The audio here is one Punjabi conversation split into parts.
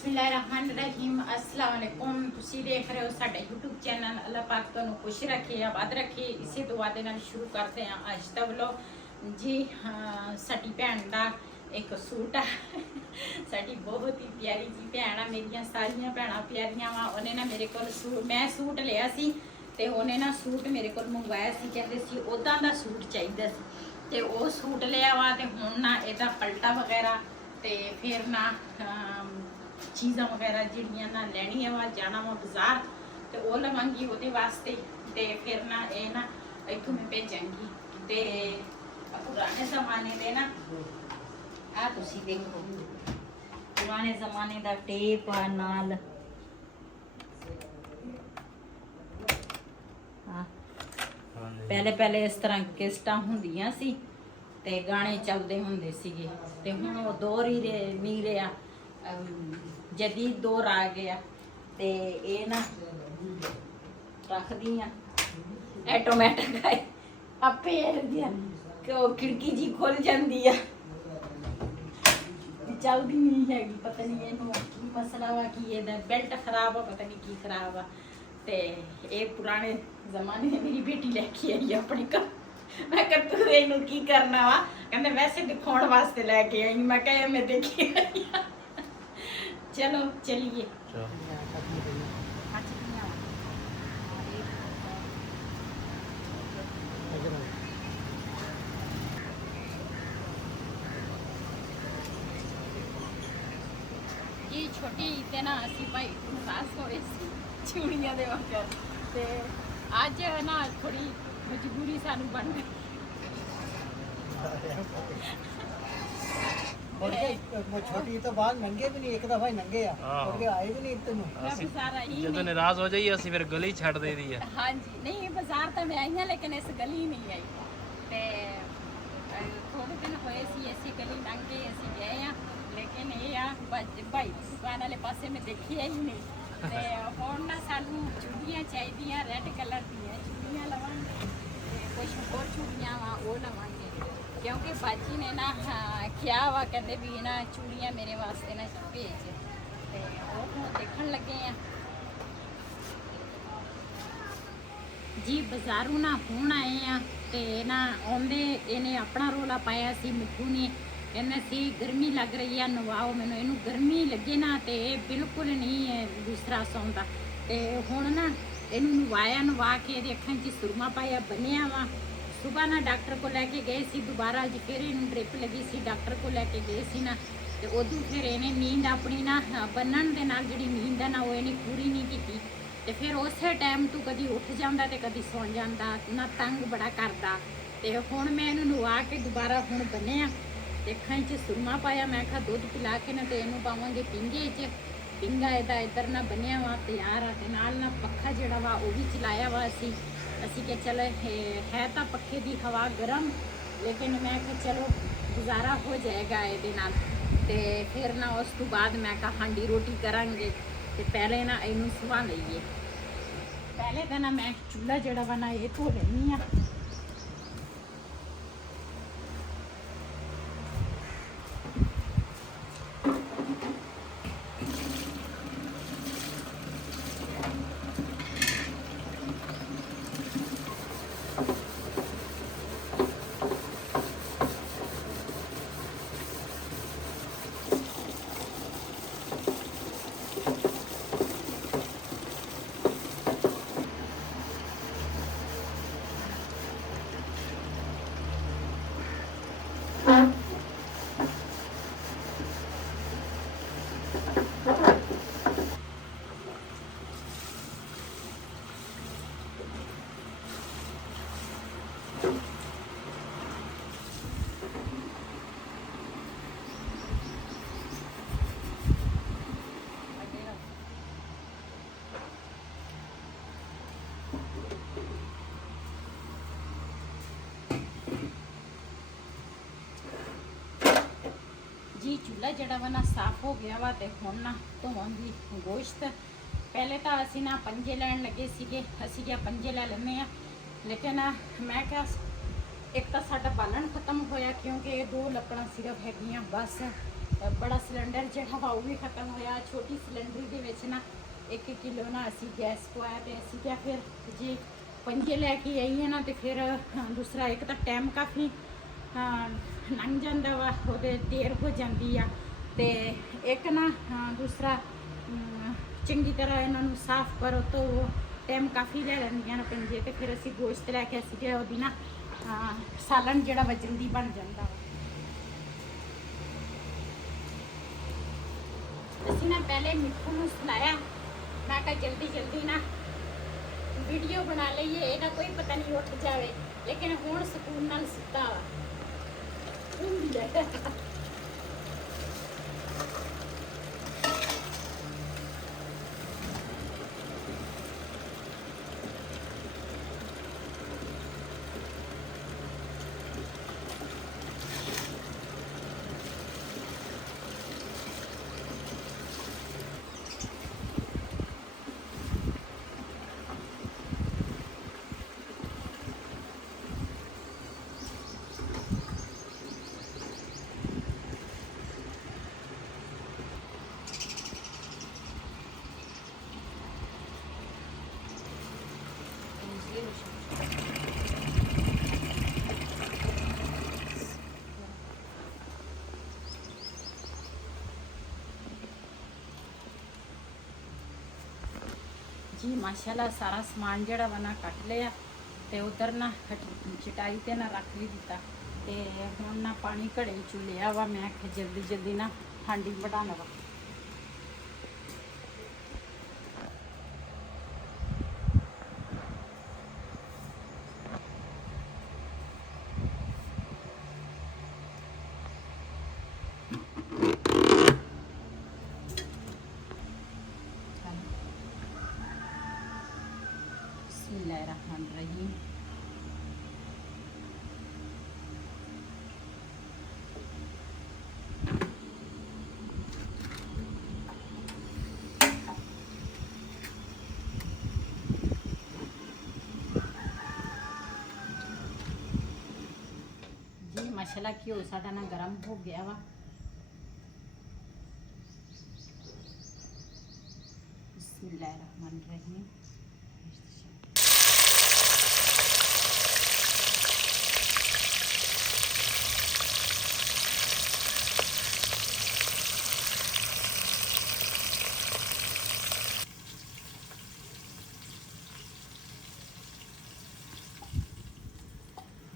बिस्मिल्लाहिर्रहमानिर्रहीम अस्सलाम वालेकुम। ਤੁਸੀਂ ਦੇਖ ਰਹੇ ਹੋ ਸਾਡਾ YouTube ਚੈਨਲ। ਅੱਲਾਹ ਪਾਕ ਤੁਹਾਨੂੰ ਖੁਸ਼ ਰੱਖੇ, ਆਬਾਦ ਰੱਖੇ। ਇਸੇ ਦੁਆ ਦੇ ਨਾਲ ਸ਼ੁਰੂ ਕਰਦੇ ਹਾਂ ਅੱਜ ਦਾ ਵਲੋਗ। ਜੀ ਸਾਡੀ ਭੈਣ ਦਾ ਇੱਕ ਸੂਟ ਆ ਸਾਡੀ ਬਹੁਤ ਹੀ ਪਿਆਰੀ ਜੀ ਭੈਣ ਆ, ਮੇਰੀਆਂ ਸਾਰੀਆਂ ਭੈਣਾਂ ਪਿਆਰੀਆਂ ਵਾ। ਉਹਨੇ ਨਾ ਮੇਰੇ ਕੋਲ ਮੈਂ ਸੂਟ ਲਿਆ ਸੀ ਤੇ ਉਹਨੇ ਨਾ ਸੂਟ ਮੇਰੇ ਕੋਲ ਮੰਗਵਾਇਆ ਸੀ, ਕਹਿੰਦੇ ਸੀ ਉਦਾਂ ਦਾ ਸੂਟ ਚਾਹੀਦਾ ਸੀ ਤੇ ਉਹ ਸੂਟ ਲਿਆ ਵਾ। ਤੇ ਹੁਣ ਨਾ ਇਹਦਾ ਪਲਟਾ ਵਗੈਰਾ ਤੇ ਫਿਰ ਨਾ ਚੀਜ਼ਾਂ ਵਗੈਰਾ ਜਿਹੜੀਆਂ ਨਾ ਲੈਣੀਆਂ ਵਾ, ਜਾਣਾ ਵਾ ਬਾਜ਼ਾਰ ਤੇ ਉਹ ਲਵਾਂਗੀ ਉਹਦੇ ਵਾਸਤੇ। ਤੇ ਫਿਰ ਨਾ ਇਹ ਨਾ ਇੱਥੋਂ ਮੈਂ ਭੇਜਾਂਗੀ। ਤੇ ਪੁਰਾਣੇ ਜ਼ਮਾਨੇ ਦੇ ਨਾ ਆ ਤੁਸੀਂ ਦੇਖੋ, ਪੁਰਾਣੇ ਜ਼ਮਾਨੇ ਦਾ ਟੇਪ ਆ ਨਾਲ। ਪਹਿਲੇ ਇਸ ਤਰ੍ਹਾਂ ਕਿਸ਼ਤਾਂ ਹੁੰਦੀਆਂ ਸੀ ਤੇ ਗਾਣੇ ਚੱਲਦੇ ਹੁੰਦੇ ਸੀਗੇ। ਤੇ ਹੁਣ ਉਹ ਦੌਰ ਹੀ ਨਹੀਂ ਰਿਹਾ, ਜਦੀਦ ਦੌਰ ਆ ਗਿਆ। ਤੇ ਇਹ ਨਾ ਰੱਖਦੀ ਆ ਆਟੋਮੈਟਿਕ ਆਪੇ ਉਹ ਖਿੜਕੀ ਜੀ ਖੁੱਲ ਜਾਂਦੀ ਆ, ਚੱਲਦੀ ਨਹੀਂ ਹੈਗੀ। ਪਤਾ ਨਹੀਂ ਇਹਨੂੰ ਕੀ ਮਸਲਾ ਵਾ, ਕੀ ਇਹਦਾ ਬੈਲਟ ਖਰਾਬ ਆ, ਪਤਾ ਨਹੀਂ ਕੀ ਖਰਾਬ ਆ। ਤੇ ਇਹ ਪੁਰਾਣੇ ਜ਼ਮਾਨੇ ਦੀ ਮੇਰੀ ਬੇਟੀ ਲੈ ਕੇ ਆਈ ਆਪਣੇ ਘਰ। ਮੈਂ ਕਿਹਾ ਤੂੰ ਇਹਨੂੰ ਕੀ ਕਰਨਾ ਵਾ? ਕਹਿੰਦੇ ਵੈਸੇ ਦਿਖਾਉਣ ਵਾਸਤੇ ਲੈ ਕੇ ਆਈ। ਮੈਂ ਕਿਹਾ ਮੈਂ ਦੇਖੀ ਆਈ ਆ। चलो चलिए। ये छोटी ते ना असी भाई खास हो चूड़ियां दे वक्त ते अज ना थोड़ी मजबूरी सानू बन गई। छोटी तो बाल नंगे भी नहीं, एक दफा ही नंगे आए भी नहीं तेन। ਜਦੋਂ ਨਾਰਾਜ਼ ਹੋ ਜਾਈਏ ਅਸੀਂ ਫਿਰ ਗਲੀ ਛੱਡ ਦੇਦੀ ਹੈ। ਹਾਂਜੀ ਨਹੀਂ ਬਾਜ਼ਾਰ ਤਾਂ ਮੈਂ ਆਈ ਹਾਂ ਲੇਕਿਨ ਇਸ ਗਲੀ ਨਹੀਂ ਆਈ। ਤੇ ਥੋੜੇ ਦਿਨ ਹੋਏ ਸੀ ਅਸੀਂ ਗਲੀ ਲੰਘ ਕੇ ਅਸੀਂ ਗਏ ਆ, ਲੇਕਿਨ ਇਹ ਆ ਭਾਈ ਦੁਕਾਨ ਵਾਲੇ ਪਾਸੇ ਮੈਂ ਦੇਖਿਆ ਹੀ ਨਹੀਂ। ਤੇ ਹੁਣ ਨਾ ਸਾਨੂੰ ਚੂੜੀਆਂ ਚਾਹੀਦੀਆਂ, ਰੈੱਡ ਕਲਰ ਦੀਆਂ ਚੂੜੀਆਂ ਲਵਾਂਗੇ ਤੇ ਕੁਝ ਹੋਰ ਚੂੜੀਆਂ ਵਾ ਉਹ ਲਵਾਂਗੇ, ਕਿਉਂਕਿ ਬਾਜੀ ਨੇ ਨਾ ਕਿਹਾ ਵਾ, ਕਹਿੰਦੇ ਵੀ ਨਾ ਚੂੜੀਆਂ ਮੇਰੇ ਵਾਸਤੇ ਨਾ ਭੇਜ। ਤੇ ਉਹ ਹੁਣ ਦੇਖਣ ਲੱਗੇ ਆ ਜੀ। ਬਾਜ਼ਾਰੂ ਨਾ ਹੁਣ ਆਏ ਆ ਤੇ ਨਾ ਆਉਂਦੇ ਇਹਨੇ ਆਪਣਾ ਰੋਲਾ ਪਾਇਆ ਸੀ ਮਿੱਠੂ ਨੇ, ਕਹਿੰਦਾ ਸੀ ਗਰਮੀ ਲੱਗ ਰਹੀ ਆ ਨਵਾਓ ਮੈਨੂੰ। ਇਹਨੂੰ ਗਰਮੀ ਲੱਗੇ ਨਾ ਤੇ ਇਹ ਬਿਲਕੁਲ ਨਹੀਂ ਦੂਸਰਾ ਸੌਂਦਾ। ਤੇ ਹੁਣ ਨਾ ਇਹਨੂੰ ਨਵਾ ਕੇ ਇਹਦੀ ਅੱਖਾਂ 'ਚ ਸੁਰਮਾ ਪਾਇਆ ਬੰਨਿਆ ਵਾ। ਸੁਬਹ ਨਾ ਡਾਕਟਰ ਕੋਲ ਲੈ ਕੇ ਗਏ ਸੀ ਦੁਬਾਰਾ, ਅੱਜ ਫਿਰ ਇਹਨੂੰ ਡ੍ਰਿਪ ਲੱਗੀ ਸੀ, ਡਾਕਟਰ ਕੋਲ ਲੈ ਕੇ ਗਏ ਸੀ ਨਾ। ਤੇ ਉਦੋਂ ਫਿਰ ਇਹਨੇ ਨੀਂਦ ਆਪਣੀ ਨਾ ਬੰਨਣ ਦੇ ਨਾਲ ਜਿਹੜੀ ਨੀਂਦ ਆ ਨਾ ਉਹ ਇਹਨੇ ਪੂਰੀ ਨਹੀਂ ਕੀਤੀ। ਤੇ ਫਿਰ ਉਸੇ ਟਾਈਮ ਤੋਂ ਕਦੀ ਉੱਠ ਜਾਂਦਾ ਤੇ ਕਦੀ ਸੌਂ ਜਾਂਦਾ, ਨਾ ਤੰਗ ਬੜਾ ਕਰਦਾ। ਤੇ ਹੁਣ ਮੈਂ ਇਹਨੂੰ ਨਵਾ ਕੇ ਦੁਬਾਰਾ ਹੁਣ ਬੰਨਿਆ ਤੇ ਅੱਖਾਂ 'ਚ ਸੁਰਮਾ ਪਾਇਆ। ਮੈਂ ਕਿਹਾ ਦੁੱਧ ਪਿਲਾ ਕੇ ਨਾ ਤੇ ਇਹਨੂੰ ਪਾਵਾਂਗੇ ਪਿੰਗੇ 'ਚ। ਪਿੰਗਾ ਇਹਦਾ ਇੱਧਰ ਨਾ ਬੰਨਿਆ ਵਾ ਤਿਆਰ ਆ। ਤੇ ਨਾਲ ਨਾ ਪੱਖਾ ਜਿਹੜਾ ਵਾ ਉਹ ਵੀ ਚਲਾਇਆ ਵਾ ਅਸੀਂ ਕਿ ਚਲ ਹੈ ਤਾਂ ਪੱਖੇ ਦੀ ਹਵਾ ਗਰਮ, ਲੇਕਿਨ ਮੈਂ ਕਿਹਾ ਚਲੋ ਗੁਜ਼ਾਰਾ ਹੋ ਜਾਏਗਾ ਇਹਦੇ ਨਾਲ। ਤੇ ਫਿਰ ਨਾ ਉਸ ਤੋਂ ਬਾਅਦ ਮੈਂ ਕਿਹਾ ਹਾਂਡੀ ਰੋਟੀ ਕਰਾਂਗੇ ਤੇ ਪਹਿਲੇ ਨਾ ਇਹਨੂੰ ਸੁਆ ਲਈਏ। ਪਹਿਲੇ ਤਾਂ ਨਾ ਮੈਂ ਚੁੱਲ੍ਹਾ ਜਿਹੜਾ ਵਾ ਨਾ ਇਹ ਧੋ ਲੈਂਦੀ ਆ। जी चूल्हा जड़ा वा ना साफ हो गया वा। ते हुण ना धोवांगी गोश्त। पहले तो असी ना पंजे लैन लगे सीगे, असी क्या पंजे लै लैने आ, लेकिन मैं क्या एक तो साडा बालन खत्म होया क्योंकि 2 लकड़ां सिर्फ हैगियां बस। ਬੜਾ ਸਿਲੰਡਰ ਜਿਹੜਾ ਵਾ ਉਹ ਵੀ ਖਤਮ ਹੋਇਆ। ਛੋਟੀ ਸਿਲੰਡਰ ਦੇ ਵਿੱਚ ਨਾ 1 ਕਿਲੋ ਨਾ ਅਸੀਂ ਗੈਸ ਪਵਾਇਆ ਤੇ ਅਸੀਂ ਕਿਹਾ ਫਿਰ ਜੇ 5 ਲੈ ਕੇ ਆਈਏ ਨਾ ਤੇ ਫਿਰ ਦੂਸਰਾ ਇੱਕ ਤਾਂ ਟਾਈਮ ਕਾਫੀ ਲੰਘ ਜਾਂਦਾ ਵਾ, ਉਹਦੇ ਦੇਰ ਹੋ ਜਾਂਦੀ ਆ ਤੇ ਇੱਕ ਨਾ ਦੂਸਰਾ ਚੰਗੀ ਤਰ੍ਹਾਂ ਇਹਨਾਂ ਨੂੰ ਸਾਫ਼ ਕਰੋ ਤਾਂ ਉਹ ਟਾਈਮ ਕਾਫੀ ਲੈ ਲੈਂਦੀਆਂ ਨੇ 5 ਤੇ ਫਿਰ ਅਸੀਂ ਗੋਸ਼ਤ ਲੈ ਕੇ ਅਸੀਂ ਕਿਹਾ ਉਹਦੀ ਨਾ ਸਾਲਨ ਜਿਹੜਾ ਵਾ ਜਲਦੀ ਬਣ ਜਾਂਦਾ ਵਾ। ਅਸੀਂ ਨਾ ਪਹਿਲੇ ਮਿੱਠੂ ਨੂੰ ਸੁਲਾਇਆ, ਮੈਂ ਕਿਹਾ ਜਲਦੀ ਜਲਦੀ ਨਾ ਵੀਡੀਓ ਬਣਾ ਲਈਏ, ਇਹਦਾ ਕੋਈ ਪਤਾ ਨਹੀਂ ਉੱਠ ਜਾਵੇ, ਲੇਕਿਨ ਹੁਣ ਸਕੂਨ ਨਾਲ ਸੁੱਤਾ ਵਾ। जी माशाल्लाह सारा समान जड़ा वा ना कट लिया ते उधर ना चटाई ते ना रख भी दिता ते हुण ना पानी घड़े चू लिया वा। मैं जल्दी जल्दी ना हांडी बढ़ाना वा। बिस्मिल्लाहिर्रहमानिर्रहीम। जी माशाल्लाह घ्यो साडा ना गर्म हो गया वा। बिस्मिल्लाहिर्रहमानिर्रहीम।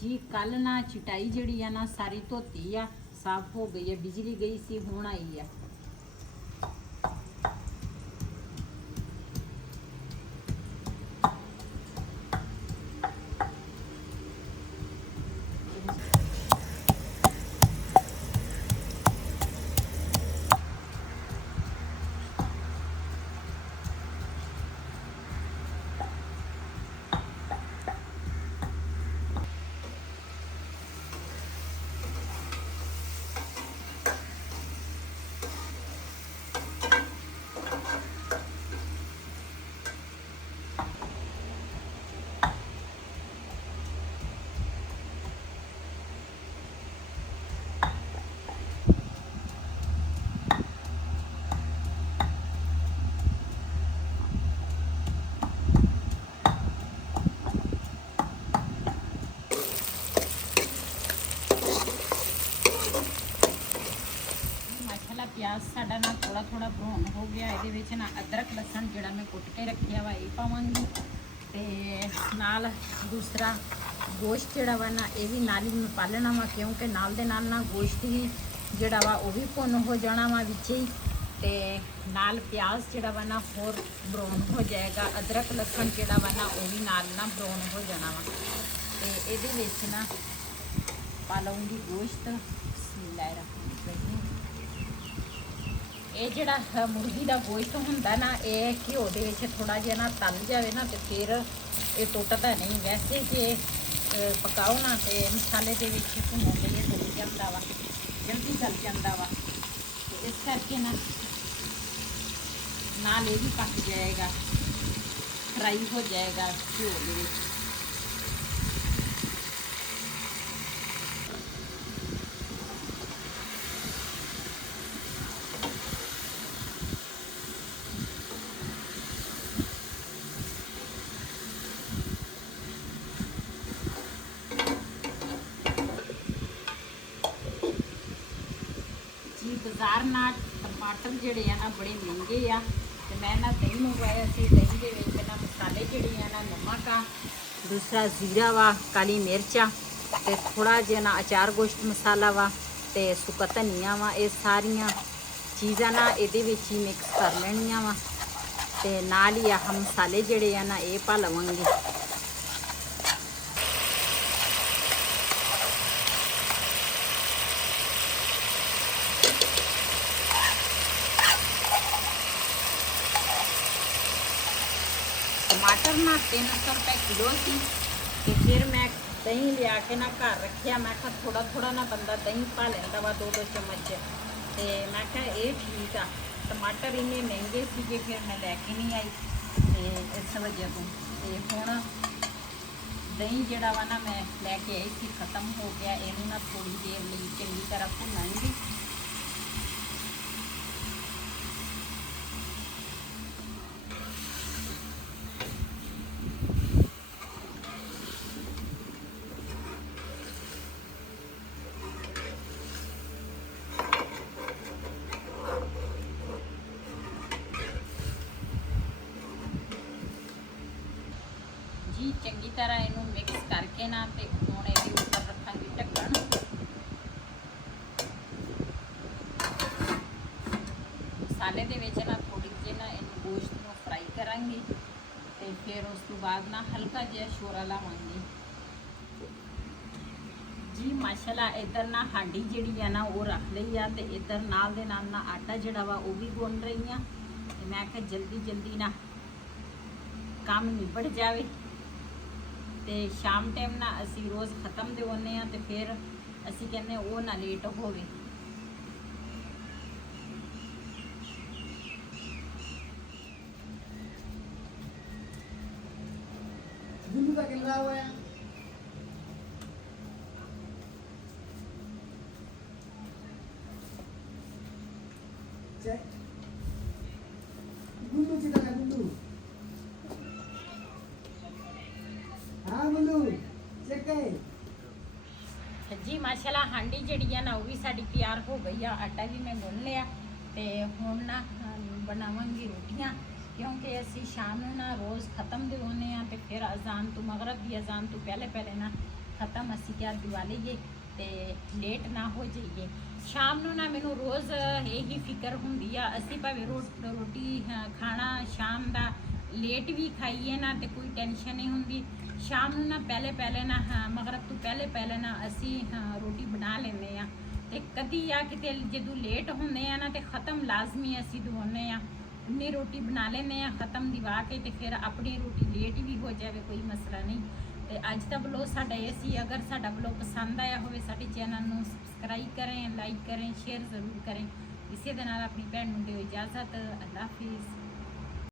जी कल ना चटाई जड़ी है ना सारी धोती आ, साफ हो गई है, बिजली गई सी हुण आई है। प्याज साडा ना थोड़ा थोड़ा ब्राउन हो गया। ये ना अदरक लसन जोड़ा मैं कुट के रखिया वा ये पावांगी ते नाल दूसरा गोश्त जोड़ा वा ना ये भी नाल ही मैं पा लेना वा, क्योंकि नाल दे नाल ना गोश्त भी जोड़ा वा वो भी भुन हो जाना वा विच ही ते नाल प्याज जोड़ा वा ना होर ब्राउन हो जाएगा। अदरक लसन जोड़ा वा ना वो भी नाल ना ब्राउन हो जाना वा ते ये ना पा लूँगी गोश्त। बिस्मिल्लाहिर्रहमानिर्रहीम। ये जड़ा मुर्गी का गोश्त होंदा ना ये घ्यो दे विच थोड़ा जिहा ना तल जाए ना तो फिर ये टुटदा नहीं। वैसे जे पकाओ ना तो मसाले के भुनन लई ये टुट जाता वा, जल्दी गल जाता वा। तो इस करके ना नाल ये भी पक जाएगा, फ्राई हो जाएगा घ्यो दे विच। ਜੀ ਬਾਜ਼ਾਰ ਨਾਲ ਟਮਾਟਰ ਜਿਹੜੇ ਆ ਨਾ ਬੜੇ ਮਹਿੰਗੇ ਆ ਤੇ ਮੈਂ ਨਾ ਦਹੀਂ ਮੰਗਵਾਇਆ ਸੀ। ਦਹੀਂ ਦੇ ਵਿੱਚ ਨਾ ਮਸਾਲੇ ਜਿਹੜੇ ਆ ਨਾ ਨਮਕ ਆ, ਦੂਸਰਾ ਜ਼ੀਰਾ ਵਾ, ਕਾਲੀ ਮਿਰਚ ਆ ਤੇ ਥੋੜਾ ਜਿਹਾ ਨਾ ਅਚਾਰ ਗੋਸ਼ਤ ਮਸਾਲਾ ਵਾ ਤੇ ਸੁੱਕਾ ਧਨੀਆ ਵਾ। ਇਹ ਸਾਰੀਆਂ ਚੀਜ਼ਾਂ ਨਾ ਇਹਦੇ ਵਿੱਚ ਹੀ ਮਿਕਸ ਕਰ ਲੈਣੀਆਂ ਵਾ ਤੇ ਨਾਲ ਹੀ ਆਹ ਮਸਾਲੇ ਜਿਹੜੇ ਆ ਨਾ ਇਹ ਪਾ ਲਵਾਂਗੇ। टमाटर ना 300 रुपए किलो सी ते फिर मैं दही लिया के ना घर रखिया। मैं कहा थोड़ा थोड़ा ना बंदा दही पा लेंदा वा 2-2 चम्मच ते मैं कहा ये ठीक आ। टमाटर इन्ने महंगे सी कि फिर मैं लैके नहीं आई ते इस वजह तो ते हुण दही जिहड़ा वा ना मैं लैके आई सी खत्म हो गया। इहनूं ना थोड़ी देर लई चंगी तरह भुनांगी। जी चंगी तरह इनू मिक्स करके ना ते हुण इहदे उपर रखांगी ढक्कन। मसाले दे विच ना थोड़ी जी ना इनू गोश्त नूं फ्राई करांगी ते फिर उस तो बाद ना हल्का जिहा शोरा लावांगी। जी माशाल्लाह इधर ना हांडी जिहड़ी आ ना वो रख लई आ ते इधर नाल दे नाल ना आटा जिहड़ा वा वो भी गुन रही आ ते मैं कहा जल्दी जल्दी ना काम निबड़ जावे ते शाम टाइम ना असी रोज़ ख़त्म दे होने आ ते फिर असी कहने वो ना लेट होवे। गुल्लू का किल्ला हुआ है गुल्लू किधर है गुल्लू? हाँ गुल्लू चेक कर। जी माशाल्लाह हांडी जिहड़ी आ ना वो भी साडी तैयार हो गई आ। आटा भी मैं गुन लिया ते हुण ना बनावांगी रोटियां क्योंकि असी शाम नूं ना रोज़ ख़त्म दे होने आ ते फिर अजान तो मगरब दी अजान तो पहले ना ख़त्म असी क्या दिवा लईए ते लेट ना हो जाइए। शाम नूं ना मैनूं रोज़ यही फिक्र हुंदी आ असी भावें रोटी खाना शाम दा लेट भी खाइए ना ते कोई टेंशन नहीं हुंदी। शाम नूं ना पहले ना मगरब तो पहले ना असी रोटी बना लेंदे आ ते कदी आ किते जदों लेट हुंदे आ ना ते ख़त्म लाजमी असी दवाने आ उन्नी रोटी बना लेंदे आ ख़त्म दिवा के ते फिर अपनी रोटी लेट भी हो जाए कोई मसला नहीं। ते अज दा ब्लॉग साडा ये सी। अगर साडा ब्लॉग पसंद आया होवे साडे चैनल नूं सबसक्राइब करें, लाइक करें, शेयर ज़रूर करें। इसे दे नाल अपनी भैन नूं दिओ इजाज़त। अल्लाह हाफिज़।